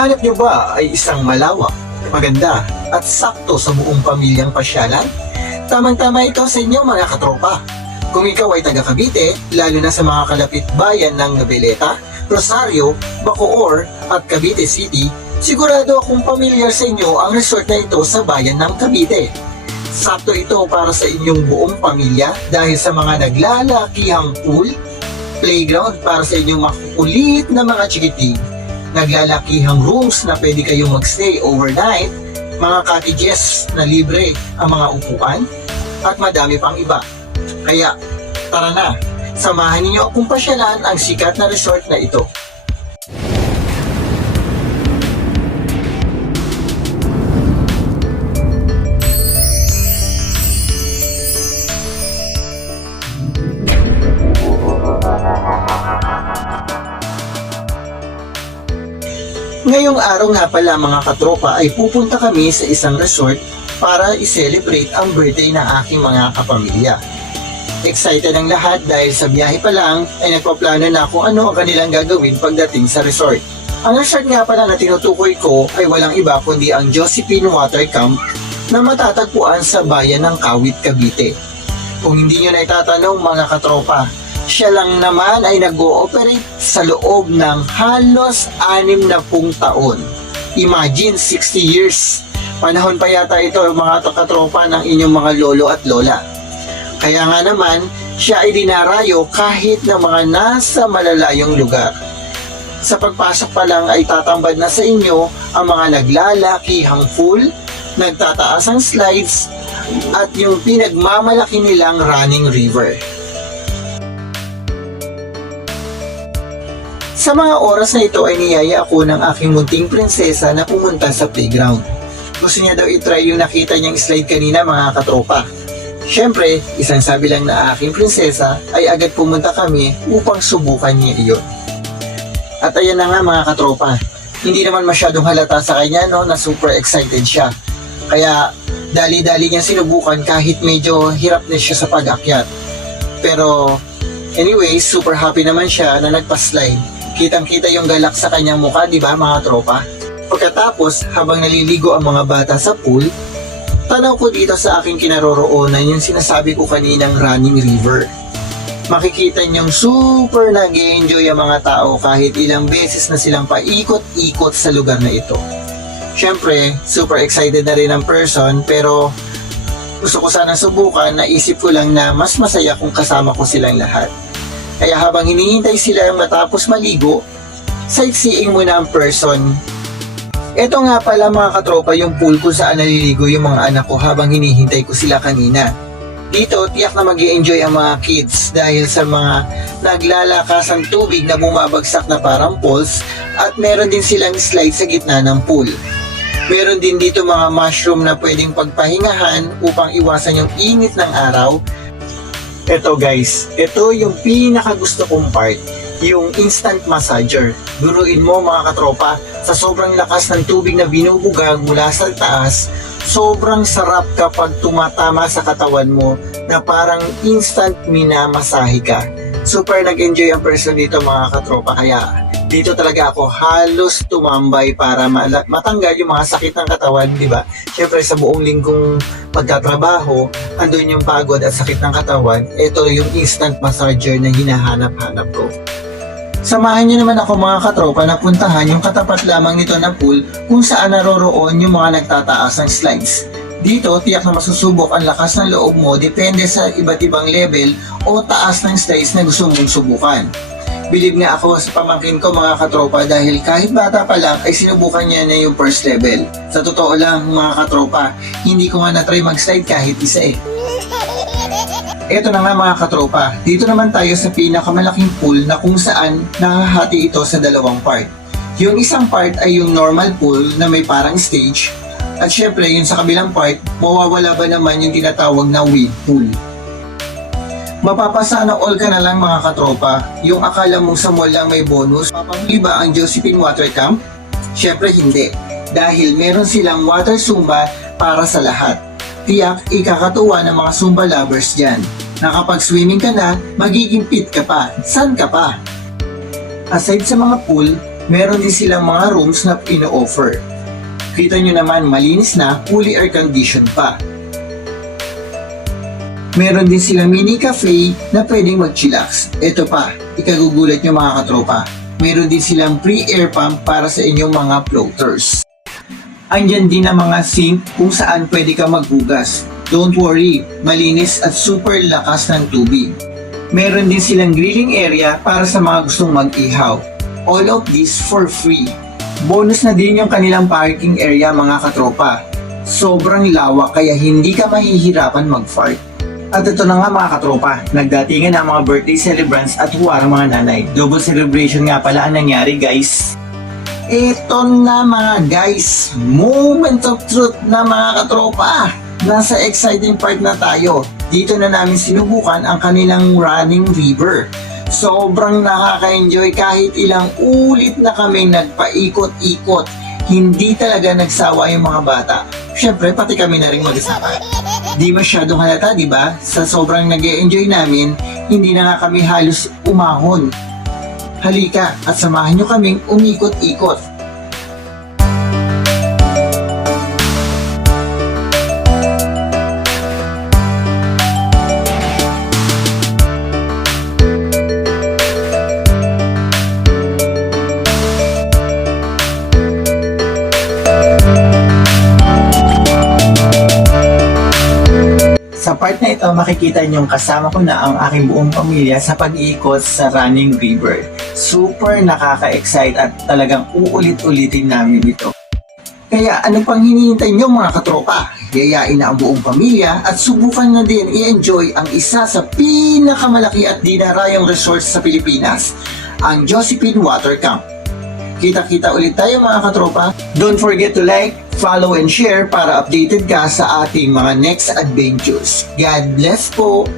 Hanap nyo ba ay isang malawak, maganda at sakto sa buong pamilyang pasyalan? Tamang-tama ito sa inyo mga katropa. Kung ikaw ay taga Cavite, lalo na sa mga kalapit bayan ng Noveleta, Rosario, Bacoor at Cavite City, sigurado akong pamilyar sa inyo ang resort na ito sa bayan ng Cavite. Sakto ito para sa inyong buong pamilya dahil sa mga naglalakihang pool, playground para sa inyong makukulit na mga chikiting, naglalakihang rooms na pwede kayong magstay overnight, mga cottages na libre ang mga upuan, at madami pang iba. Kaya, tara na, samahan ninyo akong pasyalan ang sikat na resort na ito. Ngayong araw nga pala mga katropa ay pupunta kami sa isang resort para i-celebrate ang birthday ng aking mga kapamilya. Excited ang lahat dahil sa biyahe pa lang ay nagpaplano na kung ano ang kanilang gagawin pagdating sa resort. Ang resort nga pala na tinutukoy ko ay walang iba kundi ang Josephine Water Camp na matatagpuan sa bayan ng Kawit, Cavite. Kung hindi nyo na itatanong mga katropa, siya lang naman ay nag-ooperate sa loob ng halos 60 taon. Imagine, 60 years. Panahon pa yata ito mga katropa ng inyong mga lolo at lola. Kaya nga naman, siya ay dinarayo kahit na mga nasa malalayong lugar. Sa pagpasok pa lang ay tatambad na sa inyo ang mga naglalakihang pool, nagtataasang slides, at yung pinagmamalaki nilang running river. Sa mga oras na ito ay niyaya ako ng aking munting prinsesa na pumunta sa playground. Gusto niya daw itry yung nakita niyang slide kanina mga katropa. Siyempre, isang sabi lang na aking prinsesa ay agad pumunta kami upang subukan niya iyon. At ayan na nga mga katropa, hindi naman masyadong halata sa kanya no, na super excited siya. Kaya dali-dali niya sinubukan kahit medyo hirap na siya sa pag-akyat. Pero anyway, super happy naman siya na nagpa-slide. Kitang-kita yung galak sa kanyang mukha, di ba mga tropa? Pagkatapos, habang naliligo ang mga bata sa pool, tanaw ko dito sa aking kinaroroonan yung sinasabi ko kaninang running river. Makikita niyong super nag-enjoy ang mga tao kahit ilang beses na silang paikot-ikot sa lugar na ito. Siyempre, super excited na rin ang person pero gusto ko sana subukan, naisip ko lang na mas masaya kung kasama ko silang lahat. Kaya habang hinihintay sila matapos maligo, sightseeing muna ang person. Ito nga pala mga katropa yung pool kung saan naliligo yung mga anak ko habang hinihintay ko sila kanina. Dito, tiyak na mag-i-enjoy ang mga kids dahil sa mga naglalakasang tubig na bumabagsak na parang falls at meron din silang slide sa gitna ng pool. Meron din dito mga mushroom na pwedeng pagpahingahan upang iwasan yung init ng araw. Ito guys, ito yung pinakagusto kong part, yung instant massager. Duruin mo mga katropa, sa sobrang lakas ng tubig na binubuga mula sa taas, sobrang sarap kapag tumatama sa katawan mo na parang instant minamasahe ka. Super nag-enjoy ang person dito mga katropa, kaya dito talaga ako halos tumambay para matanggal yung mga sakit ng katawan, di ba? Siyempre sa buong linggong pagtatrabaho, andun yung pagod at sakit ng katawan, ito yung instant massager na hinahanap-hanap ko. Samahan nyo naman ako mga katropa na puntahan yung katapat lamang nito na pool kung saan naroroon yung mga nagtataas ng slides. Dito, tiyak na masusubok ang lakas ng loob mo depende sa iba't ibang level o taas ng slides na gusto mong subukan. Bilib nga ako sa pamangkin ko mga katropa dahil kahit bata pa lang ay sinubukan niya na yung first level. Sa totoo lang mga katropa, hindi ko nga na-try mag-slide kahit isa eh. Ito na nga mga katropa, dito naman tayo sa pinakamalaking pool na kung saan nakahati ito sa dalawang part. Yung isang part ay yung normal pool na may parang stage at syempre yung sa kabilang part, mawawala ba naman yung tinatawag na wave pool. Mapapasana all ka na lang mga katropa, yung akala mong sa mall lang may bonus, papamili ba ang Josephine Water Camp? Syempre hindi, dahil meron silang water zumba para sa lahat. Tiyak ikakatuwa ng mga zumba lovers dyan, na kapag swimming ka na, magiging fit ka pa, san ka pa? Aside sa mga pool, Meron din silang mga rooms na ino-offer. Kita nyo naman, malinis na, fully air-conditioned pa. Meron din silang mini cafe na pwedeng mag-chillax. Ito pa, ikagugulat nyo mga katropa. Meron din silang free air pump para sa inyong mga floaters. Andyan din ang mga sink kung saan pwede ka maghugas. Don't worry, malinis at super lakas ng tubig. Meron din silang grilling area para sa mga gustong mag-ihaw. All of this for free. Bonus na din yung kanilang parking area mga katropa. Sobrang lawak kaya hindi ka mahihirapan mag-fart. At ito na nga mga katropa, nagdatingan ang mga birthday celebrants at huwarang mga nanay. Double celebration nga pala ang nangyari guys. Ito na mga guys, moment of truth na mga katropa. Nasa exciting part na tayo. Dito na namin sinubukan ang kanilang running river. Sobrang nakaka-enjoy kahit ilang ulit na kami nagpaikot-ikot. Hindi talaga nagsawa yung mga bata. Siyempre, pati kami na rin mag-asawa. Di masyadong halata, di ba? Sa sobrang nag-e-enjoy namin, hindi na nga kami halos umahon. Halika at samahan nyo kaming umikot-ikot. Sa part na ito, makikita niyong kasama ko na ang aking buong pamilya sa pag-iikot sa Running River. Super nakaka-excite at talagang uulit-ulitin namin ito. Kaya ano pang hinihintay niyo mga katropa? Yayain na ang buong pamilya at subukan na din i-enjoy ang isa sa pinakamalaki at dinarayong resort sa Pilipinas, ang Josephine Water Camp. Kita-kita ulit tayo mga katropa. Don't forget to like, follow and share para updated ka sa ating mga next adventures. God bless po!